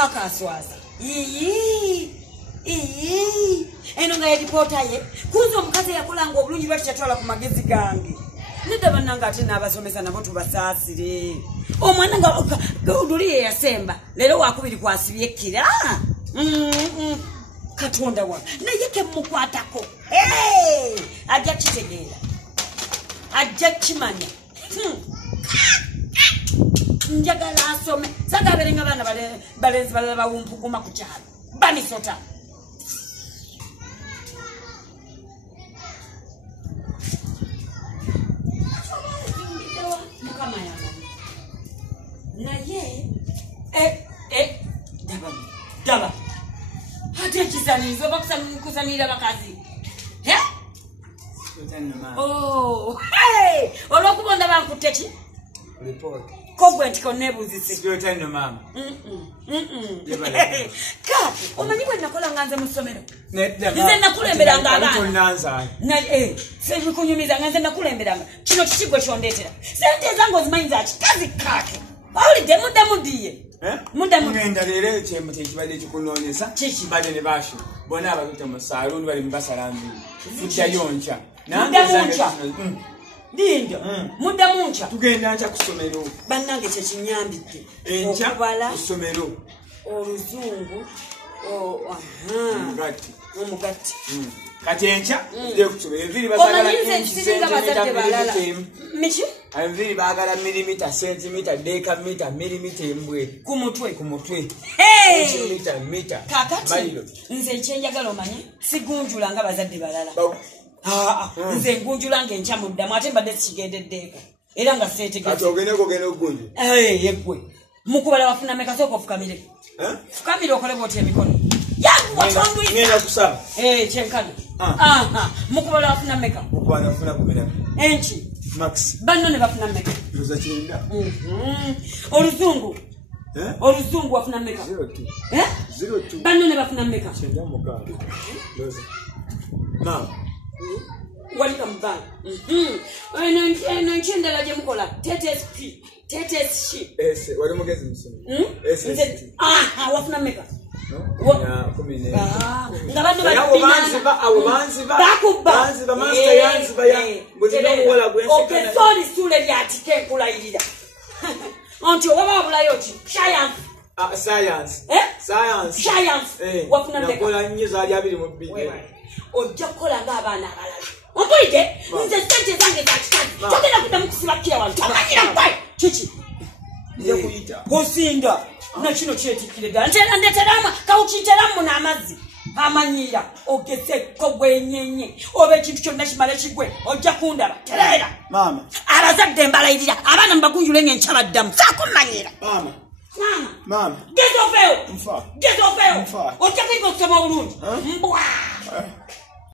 kakaswaza eno nga yalipota ye kuza omukazi yakolanga obulungi lwakitatwala ku magezi gange nedda bannanga ate n'abasomesa nabo tubasaasire omwana nga oduli ye yasemba leero wakubiri kwasibye ekkira katonda wa naye kemukwatako ajja kitegeera ajja kimanya njagala asome sagaberenga baana balenzi balala bawumpuguma ku kyalo banisota mukama yange naye daba ate ekisanizo bakusanira bakazi olwokubonda bankutte ki kogwe nti konebuuzise kati omanyi bwe nakolanga nze mu ssomero nze nakulemberanga abaana sebikunyumiza nga nze nakulemberanga kino kikigwe kyondeetera sente ezange ozimanyi zakikazi kake bawulidde muddamudiye ngenda leero ekyembo kyekibadde ekikunoonyesa badde ne basho bonna abatutte mu saaluuni bali mu basala mbiri fuddayo nkya linda muddamu nkya tugenda nkya ku ssomero bannange kyekinyambidde enkya okubala ku ssomero oluzungu omugatti kati enkya ku ssomero enviri miki enviri baagala milimita sentimita dekamita milimita embwe ku mutwe mita kakati nze ekyenjagala omanye sigunjula nga bazadde balala nze ngunjula ng'enkya muddamu ate mbadde sikigendeddeeko era nga seetegeyeggwe mukubala wafuna meka sooka ofukamire fukamire okole bwoti emikono kyenkano mukubala wafuna meka enki banno ne bafuna meka oluzungu wafuna meka banno ne bafuna meka walika mubanga eno nki endala gye mukola tetesi wali mugezi musomo wafuna meka nga bannobakubaokesoli sula eryatike enkulayirira nti oba wabulayo ki science wafuna meka ojja kukola ng'abaana abalala ompulidde nze sente zange zakikazi togenda kuddamu kusibakira wantu amanyira mukwaye kiki osinda nakino kyetikkire ddala ndeteramu kawukinteramu n'amazzi amanyira ogezeko gwenyenye oba ekintu kyonna kimale kigwe ojja kundaba tereera abazadde mbalayirira abaana mubagunjule ng'enkya baddamu saakumanyira gezofeewo ojja kuyiga okusoma obulungi mbwa